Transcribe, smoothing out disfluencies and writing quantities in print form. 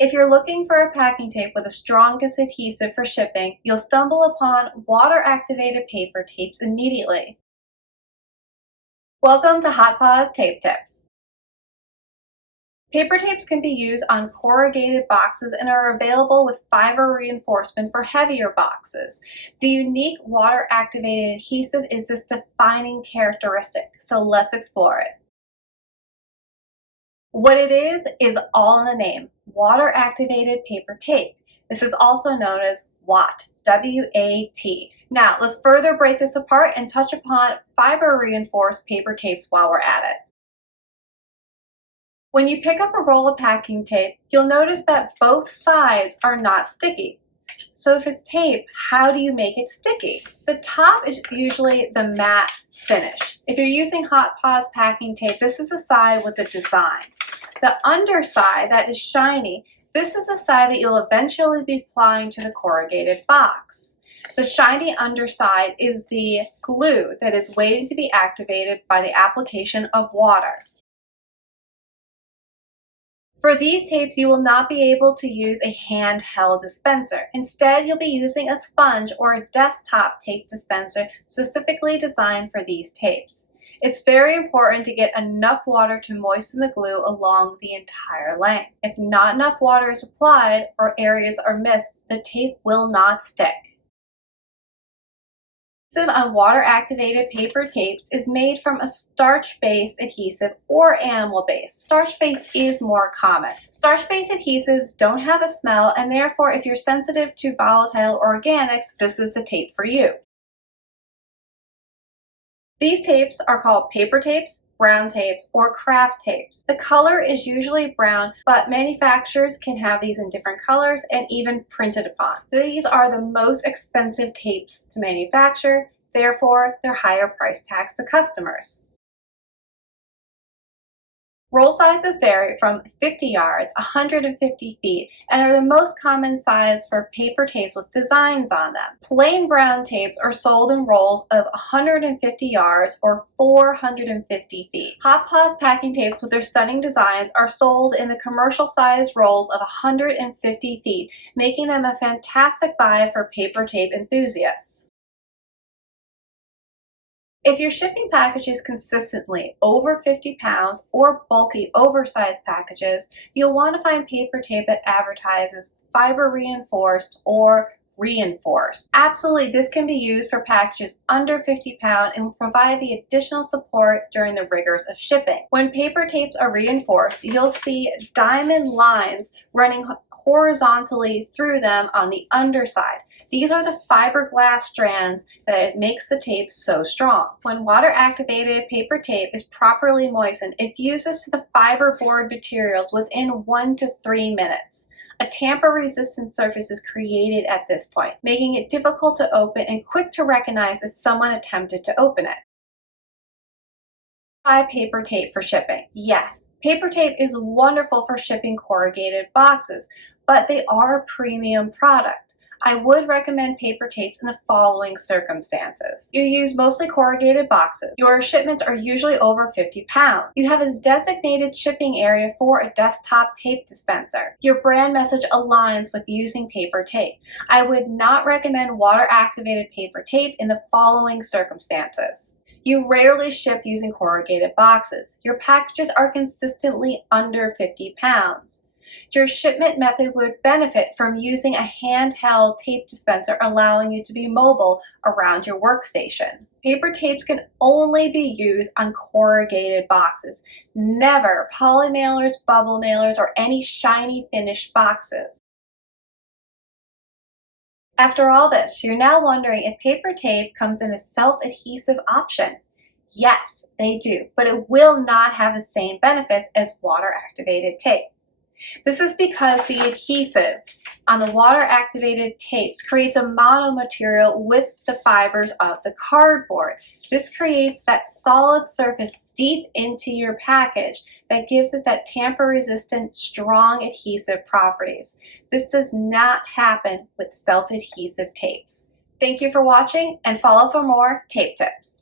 If you're looking for a packing tape with the strongest adhesive for shipping, you'll stumble upon water-activated paper tapes immediately. Welcome to Pawz Tape Tips. Paper tapes can be used on corrugated boxes and are available with fiber reinforcement for heavier boxes. The unique water-activated adhesive is this defining characteristic, so let's explore it. What it is all in the name, water-activated paper tape. This is also known as WAT, W-A-T. Now, let's further break this apart and touch upon fiber-reinforced paper tapes while we're at it. When you pick up a roll of packing tape, you'll notice that both sides are not sticky. So if it's tape, how do you make it sticky? The top is usually the matte finish. If you're using Pawz packing tape, this is the side with the design. The underside that is shiny, this is the side that you'll eventually be applying to the corrugated box. The shiny underside is the glue that is waiting to be activated by the application of water. For these tapes, you will not be able to use a handheld dispenser. Instead, you'll be using a sponge or a desktop tape dispenser specifically designed for these tapes. It's very important to get enough water to moisten the glue along the entire length. If not enough water is applied or areas are missed, the tape will not stick. On water-activated paper tapes is made from a starch-based adhesive or animal-based. Starch-based is more common. Starch-based adhesives don't have a smell, and therefore if you're sensitive to volatile organics, this is the tape for you. These tapes are called paper tapes, brown tapes, or kraft tapes. The color is usually brown, but manufacturers can have these in different colors and even printed upon. These are the most expensive tapes to manufacture, therefore they're higher price tags to customers. Roll sizes vary from 50 yards, 150 feet, and are the most common size for paper tapes with designs on them. Plain brown tapes are sold in rolls of 150 yards or 450 feet. Pawz packing tapes with their stunning designs are sold in the commercial size rolls of 150 feet, making them a fantastic buy for paper tape enthusiasts. If you're shipping packages consistently over 50 pounds or bulky oversized packages, you'll want to find paper tape that advertises fiber reinforced or reinforced. Absolutely, this can be used for packages under 50 pounds and will provide the additional support during the rigors of shipping. When paper tapes are reinforced, you'll see diamond lines running horizontally through them on the underside. These are the fiberglass strands that makes the tape so strong. When water-activated paper tape is properly moistened, it fuses to the fiberboard materials within 1 to 3 minutes. A tamper-resistant surface is created at this point, making it difficult to open and quick to recognize if someone attempted to open it. Buy paper tape for shipping. Yes, paper tape is wonderful for shipping corrugated boxes, but they are a premium product. I would recommend paper tapes in the following circumstances. You use mostly corrugated boxes. Your shipments are usually over 50 pounds. You have a designated shipping area for a desktop tape dispenser. Your brand message aligns with using paper tape. I would not recommend water-activated paper tape in the following circumstances. You rarely ship using corrugated boxes. Your packages are consistently under 50 pounds. Your shipment method would benefit from using a handheld tape dispenser, allowing you to be mobile around your workstation. Paper tapes can only be used on corrugated boxes, never poly mailers, bubble mailers, or any shiny finished boxes. After all this, you're now wondering if paper tape comes in a self-adhesive option. Yes, they do, but it will not have the same benefits as water-activated tape. This is because the adhesive on the water-activated tapes creates a monomaterial with the fibers of the cardboard. This creates that solid surface deep into your package that gives it that tamper-resistant, strong adhesive properties. This does not happen with self-adhesive tapes. Thank you for watching, and follow for more tape tips.